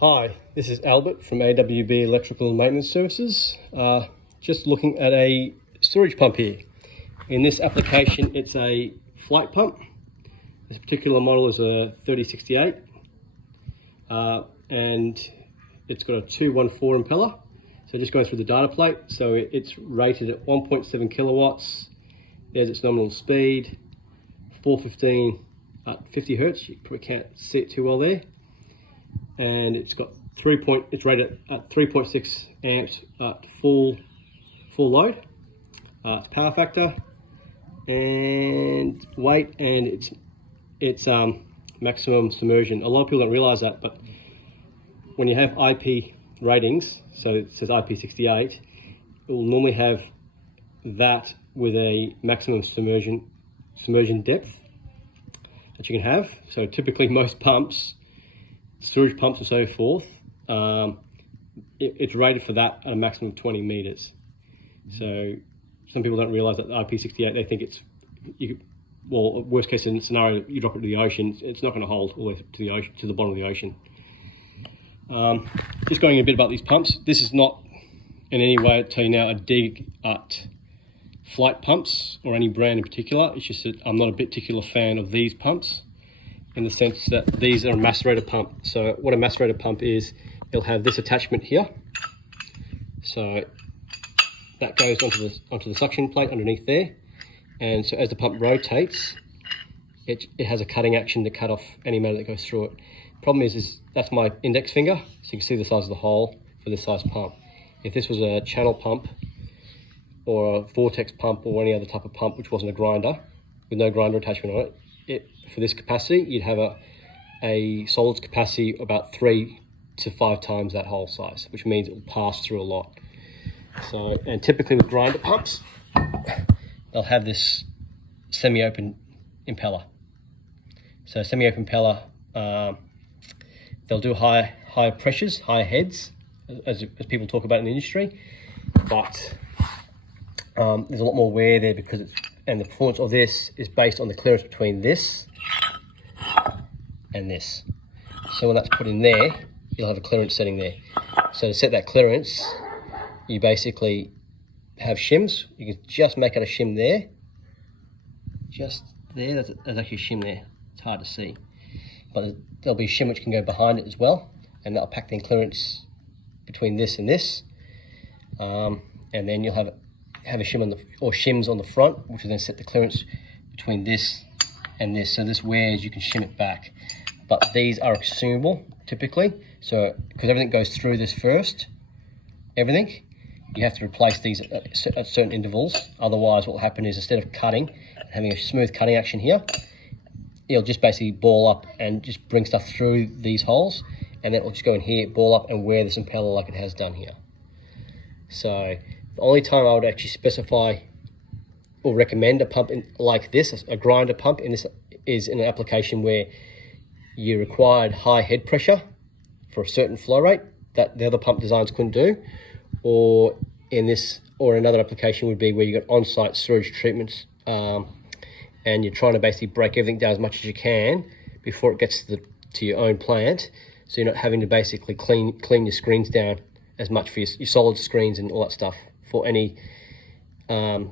Hi, this is Albert from AWB Electrical Maintenance Services. Just looking at a storage pump here. In this application, it's a flight pump. This particular model is a 3068, and it's got a 214 impeller. So just going through the data plate, so it's rated at 1.7 kilowatts. There's its nominal speed, 415 at 50 hertz. You probably can't see it too well there. And it's got it's rated at 3.6 amps at full load. Its power factor and weight, and its maximum submersion. A lot of people don't realize that, but when you have IP ratings, so it says IP68, it will normally have that with a maximum submersion depth that you can have. So typically most pumps, storage pumps and so forth, it's rated for that at a maximum of 20 meters. So some people don't realize that the IP68, they think it's, well, worst case scenario, you drop it to the ocean, it's not going to hold all the way to the ocean, to the bottom of the ocean. Just going a bit about these pumps. This is not in any way, I'll tell you now, a dig at flight pumps or any brand in particular. It's just that I'm not a particular fan of these pumps, in the sense that these are a macerator pump. So what a macerator pump is, it'll have this attachment here. So that goes onto the suction plate underneath there. And so as the pump rotates, it has a cutting action to cut off any matter that goes through it. Problem is that's my index finger, so you can see the size of the hole for this size pump. If this was a channel pump or a vortex pump or any other type of pump which wasn't a grinder, with no grinder attachment on it, for this capacity, you'd have a solids capacity about 3 to 5 times that hole size, which means it will pass through a lot. So, and typically with grinder pumps, they'll have this semi-open impeller. So semi-open impeller, they'll do higher pressures, higher heads, as people talk about in the industry, but there's a lot more wear there because and the performance of this is based on the clearance between this and this. So when that's put in there, you'll have a clearance setting there. So to set that clearance, you basically have shims. You can just make out a shim there. Just there, there's actually a shim there. It's hard to see. But there'll be a shim which can go behind it as well, and that'll pack the clearance between this and this. And then you'll have a shim or shims on the front, which will then set the clearance between this and this. So this wears, you can shim it back. But these are consumable typically, so because everything goes through this first, everything, you have to replace these at certain intervals. Otherwise what will happen is, instead of cutting, having a smooth cutting action here, it'll just basically ball up and just bring stuff through these holes, and then it'll just go in here, ball up and wear this impeller like it has done here. So the only time I would actually specify or recommend a pump like this, a grinder pump, in this is in an application where you required high head pressure for a certain flow rate that the other pump designs couldn't do, or in this, or another application would be where you got on-site sewage treatments, and you're trying to basically break everything down as much as you can before it gets to your own plant, so you're not having to basically clean your screens down as much for your solid screens and all that stuff. For any, the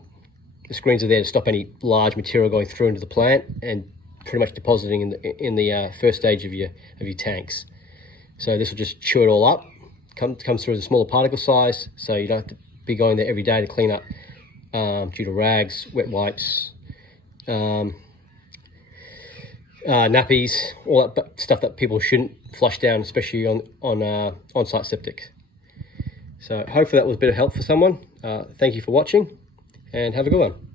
screens are there to stop any large material going through into the plant and pretty much depositing in the first stage of your tanks. So this will just chew it all up. Comes through as a smaller particle size, so you don't have to be going there every day to clean up due to rags, wet wipes, nappies, all that stuff that people shouldn't flush down, especially on-site septic. So hopefully that was a bit of help for someone. Thank you for watching, and have a good one.